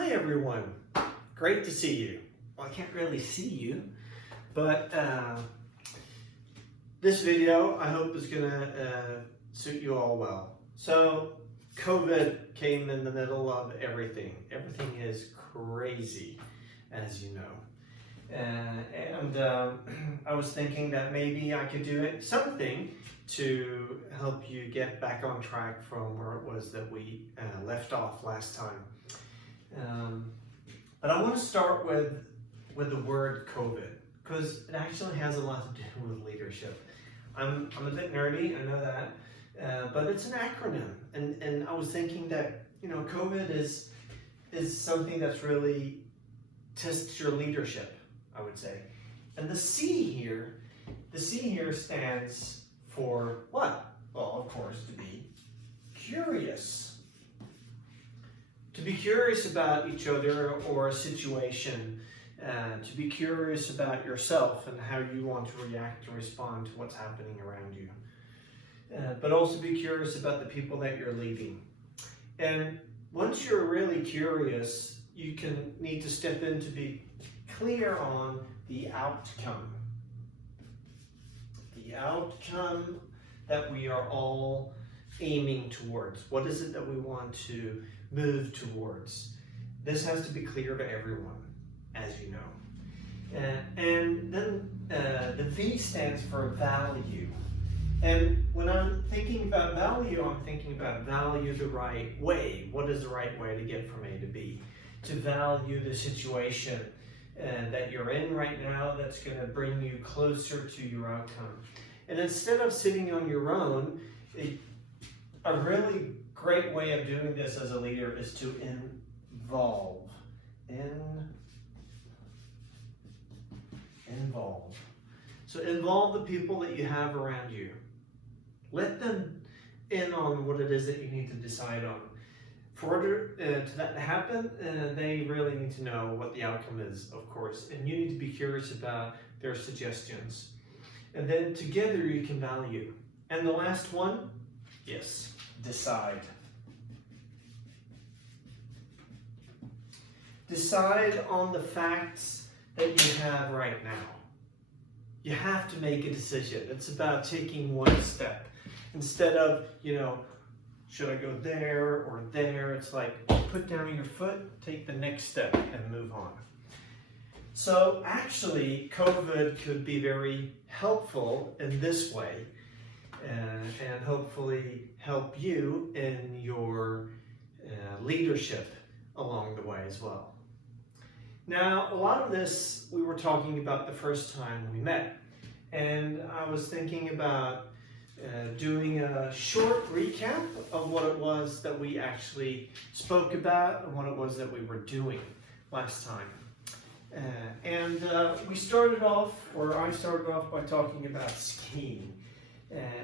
Hi everyone, great to see you. Well, I can't really see you, but this video I hope is gonna suit you all well. So COVID came in the middle of everything. Everything is crazy, as you know. And I was thinking that maybe I could do something to help you get back on track from where it was that we left off last time. But I want to start with the word COVID, because it actually has a lot to do with leadership. I'm a bit nerdy, I know that, but it's an acronym, and I was thinking that, you know, COVID is something that's really tests your leadership, I would say. And the C here stands for what? Well, of course, to be curious. To be curious about each other or a situation, to be curious about yourself and how you want to react and respond to what's happening around you. But also be curious about the people that you're leading. And once you're really curious, you need to step in to be clear on the outcome. The outcome that we are all aiming towards. What is it that we want to move towards? This has to be clear to everyone, as you know. And then the V stands for value. And when I'm thinking about value, I'm thinking about value the right way. What is the right way to get from A to B? To value the situation that you're in right now that's going to bring you closer to your outcome. And instead of sitting on your own, a really great way of doing this as a leader is to involve. Involve. So involve the people that you have around you. Let them in on what it is that you need to decide on. For order to that to happen, they really need to know what the outcome is, of course, and you need to be curious about their suggestions. And then together you can value. And the last one, yes, decide. Decide on the facts that you have right now. You have to make a decision. It's about taking one step. Instead of, you know, should I go there or there? It's like, put down your foot, take the next step, and move on. So actually, COVID could be very helpful in this way, and hopefully help you in your leadership along the way as well. Now, a lot of this we were talking about the first time we met, and I was thinking about doing a short recap of what it was that we actually spoke about and what it was that we were doing last time. We started off, or I started off by talking about skiing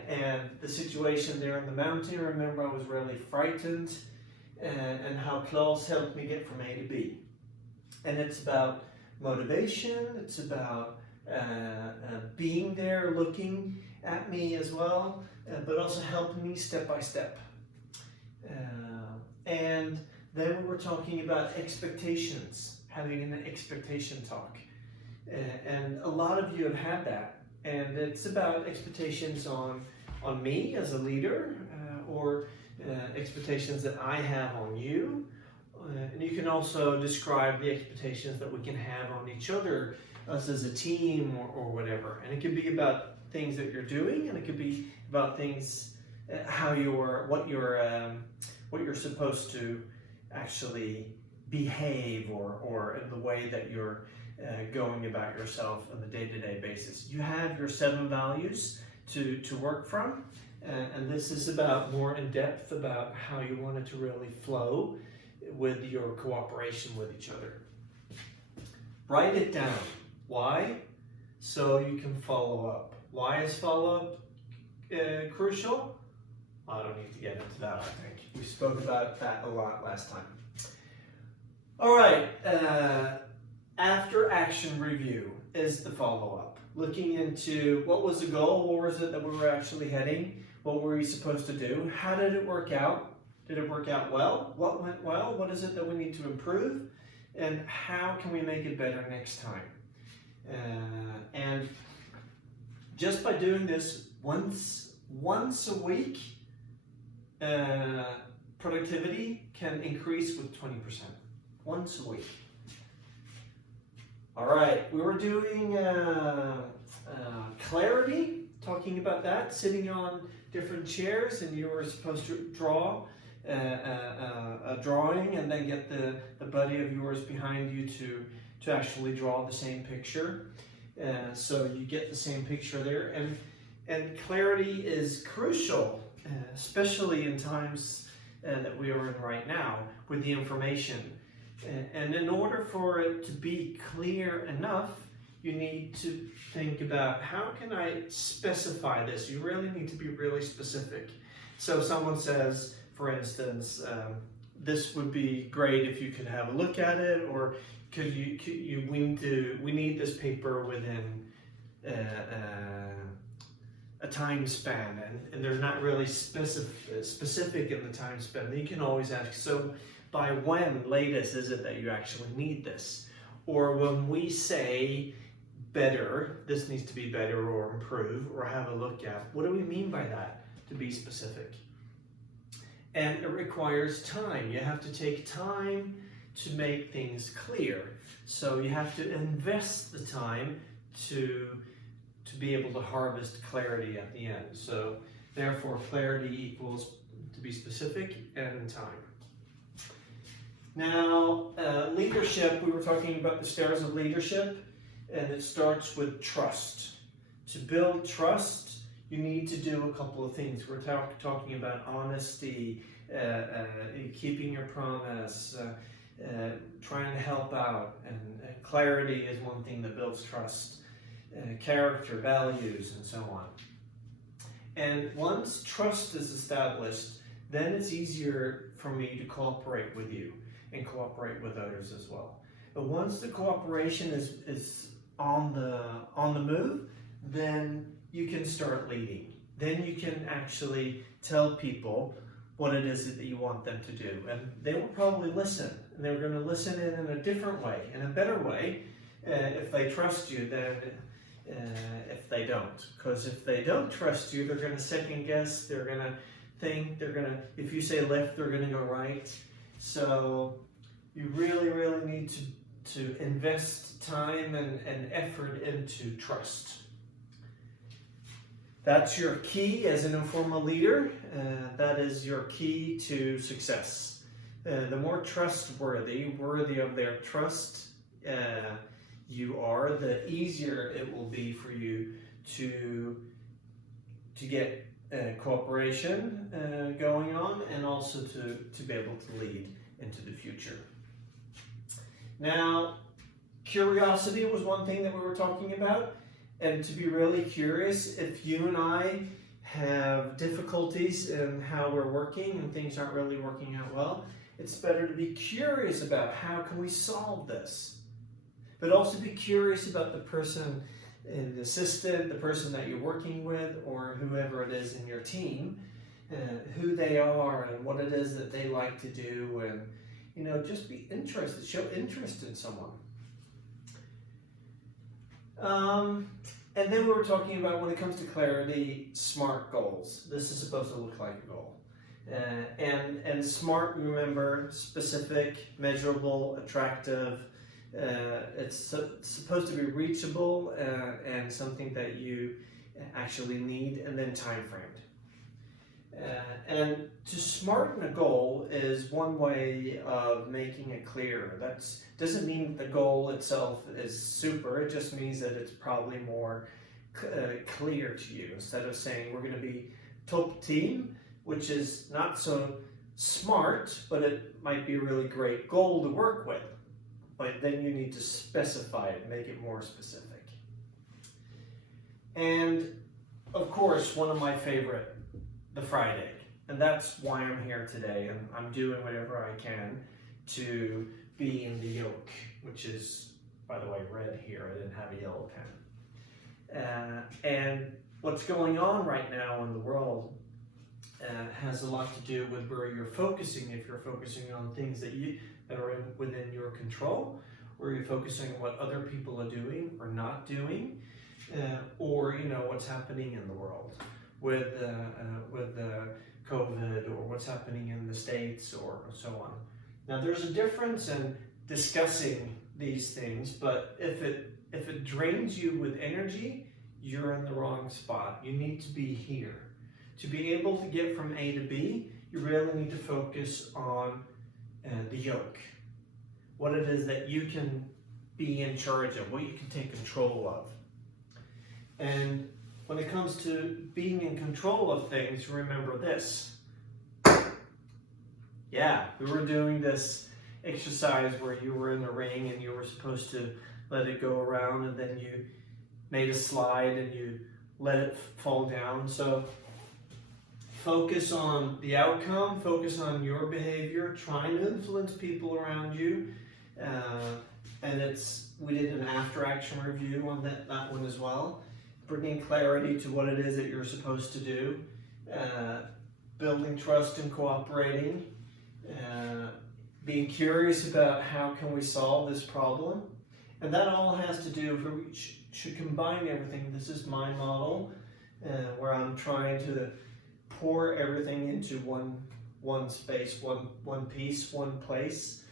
and the situation there in the mountain. I remember I was really frightened and how Klaus helped me get from A to B. And it's about motivation, it's about being there, looking at me as well, but also helping me step by step. And then we were talking about expectations, having an expectation talk. And a lot of you have had that. And it's about expectations on me as a leader, or expectations that I have on you. And you can also describe the expectations that we can have on each other, us as a team or whatever. And it could be about things that you're doing, and it could be about things, what you're supposed to actually behave, or in the way that you're going about yourself on a day-to-day basis. You have your 7 values to work from, and this is about more in depth about how you want it to really flow with your cooperation with each other. Write it down. Why? So you can follow up. Why is follow-up crucial? I don't need to get into that, I think. We spoke about that a lot last time. All right, after action review is the follow-up. Looking into what was the goal, where was it that we were actually heading, what were we supposed to do, how did it work out, Did it work out well? What went well? What is it that we need to improve? And how can we make it better next time? And just by doing this once a week, productivity can increase with 20%. Once a week. All right, we were doing clarity, talking about that, sitting on different chairs, and you were supposed to draw a drawing and then get the buddy of yours behind you to actually draw the same picture. So you get the same picture there, and clarity is crucial, especially in times that we are in right now with the information. And in order for it to be clear enough, you need to think about, how can I specify this? You really need to be really specific. So someone says, for instance, this would be great if you could have a look at it, or we need this paper within a time span, and they're not really specific in the time span. Then you can always ask, so by when latest is it that you actually need this? Or when we say better, this needs to be better or improve or have a look at, what do we mean by that, to be specific? And it requires time. You have to take time to make things clear. So you have to invest the time to be able to harvest clarity at the end. So therefore, clarity equals to be specific and time. Now, leadership, we were talking about the stairs of leadership, and it starts with trust. To build trust, you need to do a couple of things. We're talking about honesty, keeping your promise, trying to help out, and clarity is one thing that builds trust, character, values, and so on. And once trust is established, then it's easier for me to cooperate with you and cooperate with others as well. But once the cooperation is on the move, then you can start leading. Then you can actually tell people what it is that you want them to do, and they will probably listen. And they're going to listen in a different way, in a better way, if they trust you than if they don't. Because if they don't trust you, they're going to second guess. They're going to think. If you say left, they're going to go right. So you really, really need to invest time and effort into trust. That's your key as an informal leader. That is your key to success. The more trustworthy, worthy of their trust you are, the easier it will be for you to get cooperation going on, and also to be able to lead into the future. Now, curiosity was one thing that we were talking about, and to be really curious. If you and I have difficulties in how we're working and things aren't really working out well, it's better to be curious about how can we solve this. But also be curious about the person, the assistant, the person that you're working with, or whoever it is in your team, who they are and what it is that they like to do, and just be interested, show interest in someone. And then we were talking about, when it comes to clarity, SMART goals. This is supposed to look like a goal. And SMART, remember, specific, measurable, attractive. It's supposed to be reachable and something that you actually need, and then time framed. And to smarten a goal is one way of making it clear. That doesn't mean the goal itself is super. It just means that it's probably more clear to you. Instead of saying we're going to be top team, which is not so smart, but it might be a really great goal to work with. But then you need to specify it, make it more specific. And of course, one of my favorite, the fried egg. And that's why I'm here today, and I'm doing whatever I can to be in the yolk, which is, by the way, red here. I didn't have a yellow pen. And what's going on right now in the world has a lot to do with where you're focusing. If you're focusing on things that are within your control, or you're focusing on what other people are doing or not doing, or what's happening in the world with COVID, or what's happening in the States, or so on. Now, there's a difference in discussing these things, but if it drains you with energy, you're in the wrong spot. You need to be here. To be able to get from A to B, you really need to focus on the yoke. What it is that you can be in charge of, what you can take control of. And when it comes to being in control of things, remember this. Yeah, we were doing this exercise where you were in the ring and you were supposed to let it go around, and then you made a slide and you let it fall down. So focus on the outcome, focus on your behavior, trying to influence people around you. And we did an after action review on that one as well. Bringing clarity to what it is that you're supposed to do, building trust and cooperating, being curious about how can we solve this problem. And that all has to do, we should combine everything. This is my model, where I'm trying to pour everything into one space, one piece, one place.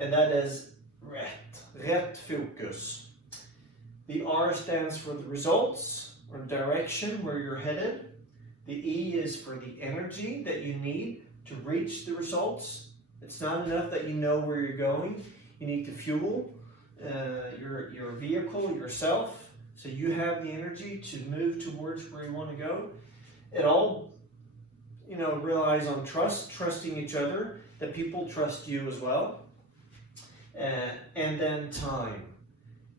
And that is rätt fokus. The R stands for the results, or direction, where you're headed. The E is for the energy that you need to reach the results. It's not enough that you know where you're going. You need to fuel your vehicle, yourself, so you have the energy to move towards where you want to go. It all, relies on trusting each other, that people trust you as well. And then time.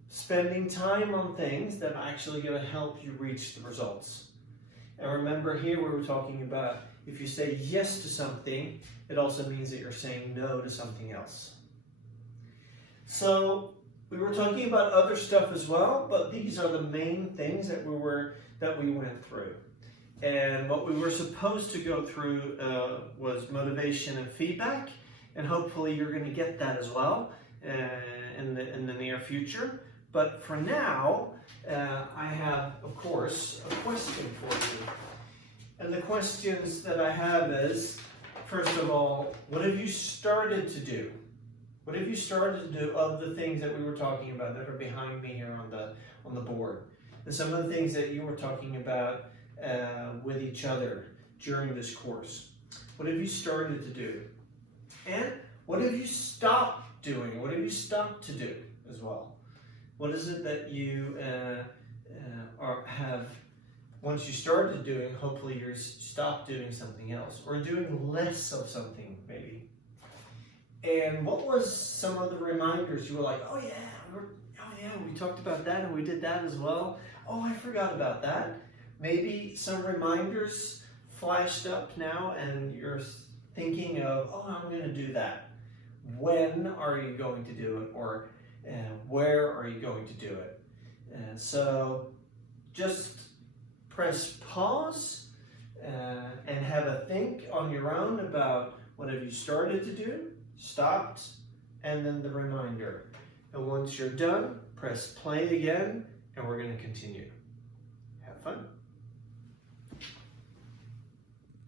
Spending time on things that are actually going to help you reach the results. And remember, here we were talking about, if you say yes to something, it also means that you're saying no to something else. So we were talking about other stuff as well, but these are the main things that we went through. And what we were supposed to go through was motivation and feedback, and hopefully you're going to get that as well in the near future. But for now, I have, of course, a question for you. And the questions that I have is, first of all, what have you started to do? What have you started to do of the things that we were talking about that are behind me here on the board? And some of the things that you were talking about with each other during this course. What have you started to do? And what have you stopped doing? What have you stopped to do as well? What is it that you have, once you started doing, hopefully you're stopped doing something else, or doing less of something maybe? And what was some of the reminders you were like, oh yeah, we talked about that and we did that as well. Oh, I forgot about that. Maybe some reminders flashed up now and you're thinking of, oh, I'm going to do that. When are you going to do it? Or where are you going to do it? And so just press pause and have a think on your own about what have you started to do, stopped, and then the reminder. And once you're done, press play again, and we're going to continue. Have fun.